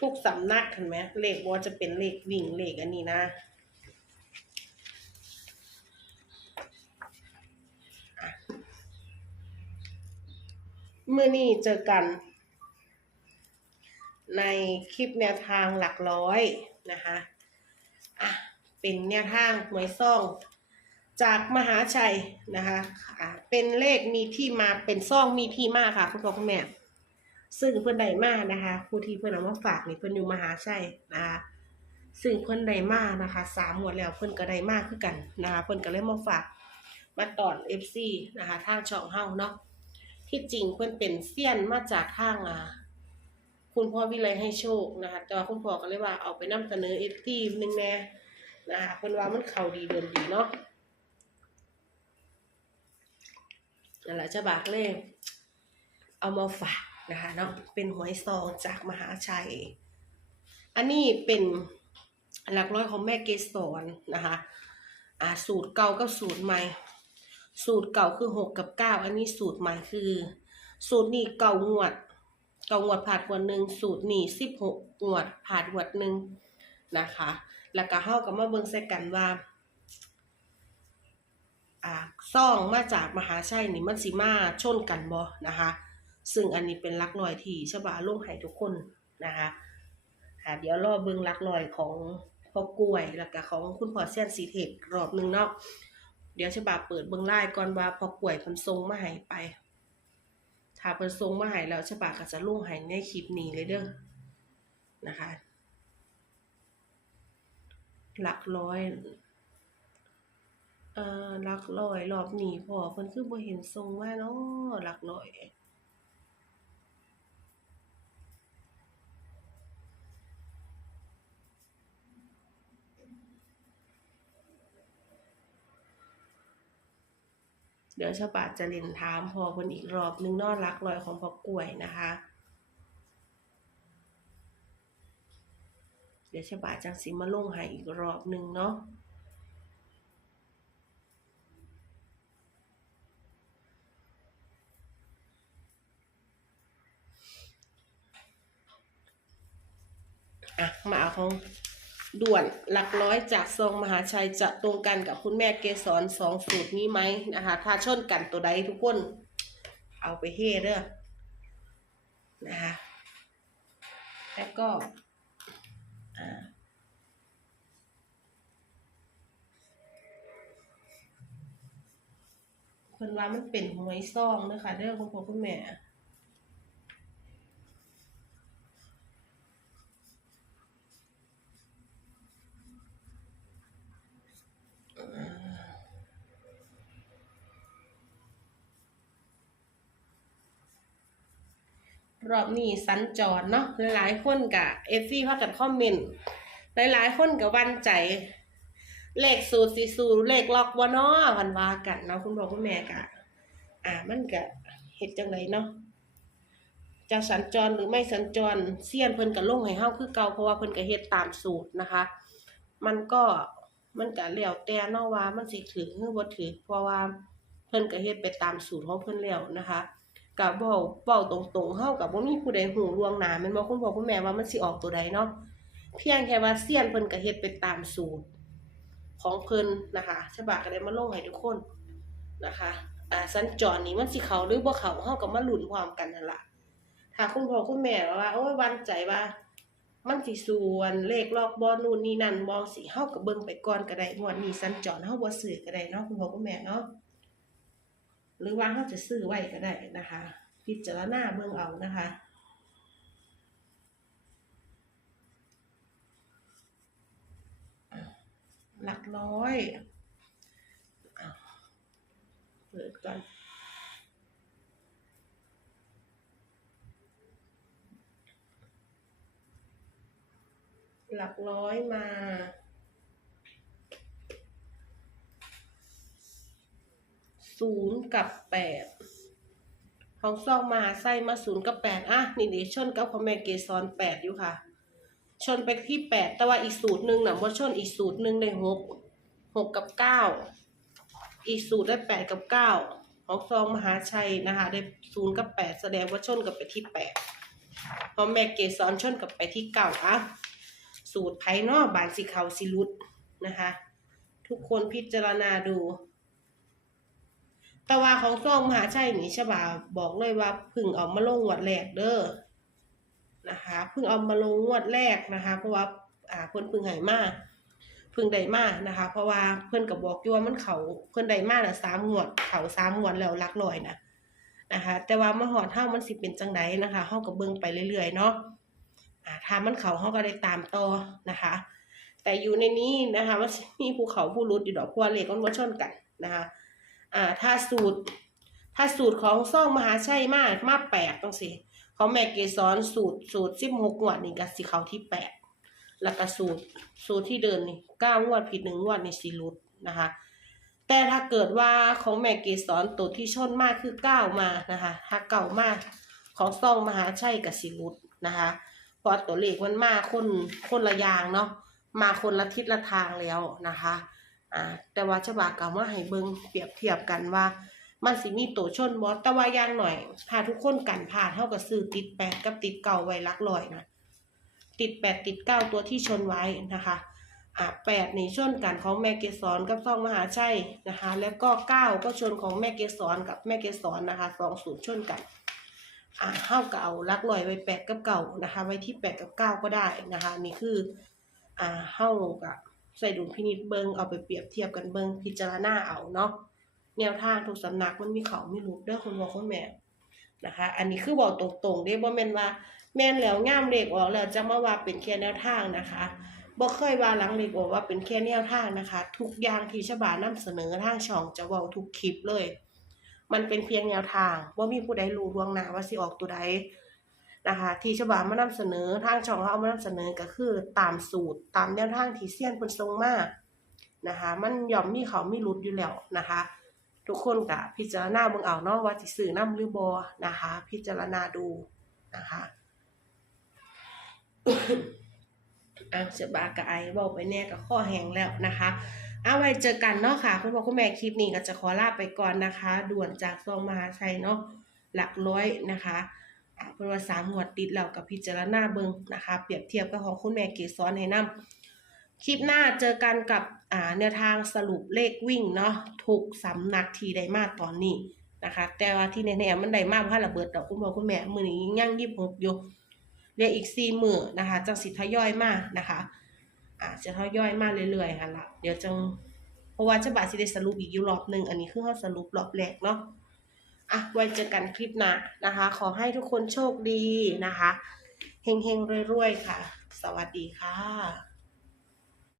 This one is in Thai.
ทุกสำนักเห็นไหมเลขว่าจะเป็นเลขวิ่งเลขอันนี้นะอะมื่อนี้เจอกัน ในคลิปแนวทางหลักร้อยนะคะอะเป็นแนวทางหวยซ่องจากมหาชัยนะคะอะเป็นเลขมีที่มาเป็นซ่องมีที่มาค่ะ คุณพ่อคุณแม่ ซึ่งเพื่อนใดมานะคะผู้ที่เพื่อนเอามาฝากนี่เพื่อนอยู่มหาชัยนะคะซึ่งเพื่อนใดมานะคะสามหมวดแล้วเพื่อนก็ได้มากขึ้นกันนะคะเพื่อนก็เลยมาฝากมาตอนเอฟซีนะคะทางช่องเฮาเนาะที่จริงเพื่อนเป็นเซียนมาจากทางอ่าคุณพ่อวิไลให้โชคนะคะแต่ว่าคุณพ่อก็เลยว่าเอาไปนำเสนอเอฟซีนึงแน่นะคะเพื่อนว่ามันเข่าดีเดินดีเนาะนั่นแหละจะบากเลยเอามาฝาก นะคะเนาะเป็นหวยซองจากมหาชัย อันนี้เป็นหลักร้อยของแม่เกสรนะคะอ่าสูตรเก่ากับสูตรใหม่ สูตรเก่าคือหกกับเก้าอันนี้สูตรใหม่คือ สูตรนี้เก่างวด เก่างวดผ่านงวดหนึ่งสูตรนี้สิบหกงวดผ่านงวดหนึ่งนะคะ แล้วก็เฮากับมาเบิ่งใส่กันว่าอ่าซ่องมาจากมหาชัยนี่มันสิมาชนกันบ่นะคะ ซึ่งอันนี้เป็นลักลอยที่ฉบาลุงให้ทุกคนนะคะค่ะเดี๋ยวรอเบิ่งลักลอยของพ่อกล้วยแล้วก็ของคุณพ่อเซียนสีเทครอบหนึ่งเนาะเดี๋ยวฉบาเปิดเบิ่งไล่ก่อนว่าพ่อกล้วยพิ่นส่งมาให้ไปถ้าเพิ่นส่งมาให้แล้วฉบาก็จะลุงให้ในคลิปนี้เลยเด้อนะคะหลักร้อยเอ่อหลักร้อยรอบนี้พ่อเพิ่นคือบ่เห็นส่งมาเนาะหลักร้อย เดี๋ยวชาวบ้าจะเล่นถามพอเพิ่นอีกรอบหนึงนอรักรอยของพอกล้วยนะคะ เดี๋ยวชาวบ้าจังสิมาลงให้อีกรอบหนึงเนาะอะมาเอาของ ด่วนหลักร้อยจากทรงมหาชัยจะตรงกันกับคุณแม่เกสรสองสูตรนี้ไหมนะคะถ้าชนกันตัวใดทุกคน เอาไปเฮ่เด้อนะคะแล้วก็อ่าเพิ่นว่ามันเป็นหวยซองเด้อค่ะเด้อคุณพ่อคุณแม่ รอบนี้สัญจรเนาะหลายๆคนกับเอฟซี่พากันคอมเมนต์หลายๆคนกับวันใจ เลขสูตรสีสูตรเลขล็อกวะเนาะพันวากันเนาะคุณพ่อคุณแม่กะอ่ามันกะเฮ็ดจังไดเนาะจะสัญจรหรือไม่สัญจรเสี้ยนเพิ่นก็ลงให้เฮาคือเก่าเพราะว่าเพิ่นก็เฮ็ดตามสูตรนะคะ มันก็มันก็แล้วแต่เนาะว่ามันสิถือหรือบ่ถือเพราะว่าเพิ่นก็เฮ็ดไปตามสูตรของเพิ่นแล้วนะคะ ก็เว้าเว้าตรงๆเฮาก็บ่ามีผู้ใดฮู้ล่วงหนาม่นบ่คุณพ่อคุณแม่ว่ามันสิออกตัวใดเนาะเพียงแค่ว่าเซียนเพิ่นก็เฮ็ดไปตามสูตร ของเพิ่นนะคะฉบับก็ได้มาลงให้ทุกคนนะคะอ่าสัญจรนี่มันสิเขาหรือบ่เขาเฮาก็มาลุ้นพร้อมกันนั่นละถ้าคุณพ่อคุณแม่ว่าโอ้ยวันใจว่ามันสิส่วนเลขลอกบอลนู่นนี่นั่นบองสิเฮาก็เบิ่งไปก่อนก็ได้งวดนี้สัญจรเฮาบ่ซื้อก็ได้เนาะคุณพ่อคุณแม่เนาะ หรือว่าเฮาจะซื้อไว้ก็ได้นะคะ พิจารณาเบิ่งเอานะคะหลักร้อยเปิดก่อนหลักร้อยมา ศูนย์กับแปดของซองมาไส้มาศูนย์กับแปดอะนี่ดิชนกับพ่อแม่เกสรแปดอยู่ค่ะ ชนไปที่แปดแต่ว่าอีกสูตรหนึ่งน่ะว่าชนอีกสูตรหนึ่งได้หกหกกับเก้าอีกสูตรได้แปดกับเก้าของซองมหาชัยนะคะ ได้ศูนย์กับแปดแสดงว่าชนกับไปที่แปดเพราะแม่เกสรชนกับไปที่เก่าอะสูตรไผ่นอกบานสีเขาสิรุดนะคะ ทุกคนพิจารณาดู แต่ว่าของซ่องมหาชัยนี่ฉบาบอกเลยว่าพึ่งเอามาลงงวดแรกเด้อนะคะพึ่งเอามาลงงวดแรกนะคะ เพราะว่าอ่าเพิ่นพึ่งใหายมาเพึ่งได้มานะคะ เพราะว่าเพิ่นก็บบอกอยู่ว่ามันเขาเพิ่นได้มาน่ะสามงวดเขาสามงวดแล้วลักร้อยนะนะคะ แต่ว่ามาหอดเฮามันสิเป็นจังไดนะคะเฮาก็เบิ่งไปเรื่อยๆเนาะอ่าถ้ามันเขาเฮาก็ได้ตามต่อนะคะ แต่อยู่ในนี้นะคะมันมีภูเขาผู้รุดอยู่ดอกพวาเลขมันบ่ชนกันนะคะ อ่าถ้าสูตร ถ้าสูตรของซ่องมหาชัยมากมาแปดต้องสิของแม่เกสรสูตรสูตรสิบหกงวดนี่ก็สิเขาที่แปดแล้วก็สูตรสูตรที่เดินนี่เก้างวดผิดหนึ่งงวดนี่สิรุดนะคะ แต่ถ้าเกิดว่าของแม่เกสรตัวที่ชนมากคือเก้ามานะคะ ถ้าเก่ามากของซ่องมหาชัยกับสิรุดนะคะพราะตัวเลขมันมาคนคนละยางเนาะมาคนละทิศละทางแล้วนะคะ อ่าแต่ว่าฉบากล่าวว่าให้เบิงเปรียบเทียบกันว่า มันสิมีตัวชนบ่แต่ว่าย่างหน่อย ถ้าทุกคนกันผ่านเท่ากับซื้อติดแปดกับติดเก่าไว้ลักร้อยนะติดแปดติดเก้าตัวที่ชนไว้นะคะอ่าแปดนี่ชนกันของแม่เกสรกับซ่องมหาชัยนะคะ แล้วก็เก้าก็ชนของแม่เกสรกับแม่เกสรนะคะสองสูตรชนกันอ่าเท่ากับเอาลักร้อยไว้แปดกับเก่านะคะ ไว้ที่แปดกับเก้าก็ได้นะคะ นี่คืออ่าเฮากับ ใส่ดุลพินิจเบิงเอาไปเปรียบเทียบกันเบิงพิจารณาเอาเนาะแนวทางทุกสำนักมันมีเขาไม่รู้เด้อคุณพ่อคุณแม่นะคะ อันนี้คือบอกตรงๆเด้บ่แม่นว่า แม่นแล้วงามเลขออกแล้วจะมาว่าเป็นแค่แนวทางนะคะบ่เคยว่าหลังเลขออกว่าเป็นแค่แนวทางนะคะ ทุกอย่างที่ฉบานำเสนอทางช่องจะเว้าทุกคลิปเลย มันเป็นเพียงแนวทางว่ามีผู้ใดรู้ล่วงหน้าว่าสิออกตัวใด นะคะ ที่ฉบับมานำเสนอทางช่องเขาเอามานำเสนอก็คือตามสูตรตามแนวทางที่เซียนเพิ่นทรงมานะคะ มันย่อมมีเขามีหลุดอยู่แล้วนะคะ ทุกคนก็พิจารณาเบิ่งเอาเนาะว่าสิซื้อนำหรือบ่นะคะ พิจารณาดูนะคะอะเสยบากะไอบอกไปแน่กับข้อแหงแล้วนะคะเอาไว้เจอกันเนาะค่ะ คุณพ่อคุณแม่คลิปนี้ก็จะขอลาไปก่อนนะคะ ด่วนจากซองมหาชัยเนาะหลักร้อยนะคะ เป็นว่าสามหวดติดแล้วกับพิจารณาเบิงนะคะ เปรียบเทียบกับของคุณแม่เกศรให้นํคลิปหน้าเจอกันกับอ่าแนวทางสรุปเลขวิ่งเนาะทุกสำนักทีไดมากตอนนี้นะคะ แต่ว่าที่แน่ๆมันได้มากเพราะระเบิดดอกคุณพ่อคุณแม่มือนี้ยังยี่สิบหกอยู่เรียกอีกสี่มือนะคะจังสิทยอยมากนะคะอ่าจะทยอยมากเรื่อยๆค่ะละเดี๋ยวจังเพราะว่าฉบับสิได้สรุปอีกอยู่รอบหนึ่งอันนี้คือเขาสรุปรอบแรกเนาะ อะไว้เจอกันคลิปหน้านะคะ ขอให้ทุกคนโชคดีนะคะเฮงๆรวยๆค่ะ สวัสดีค่ะ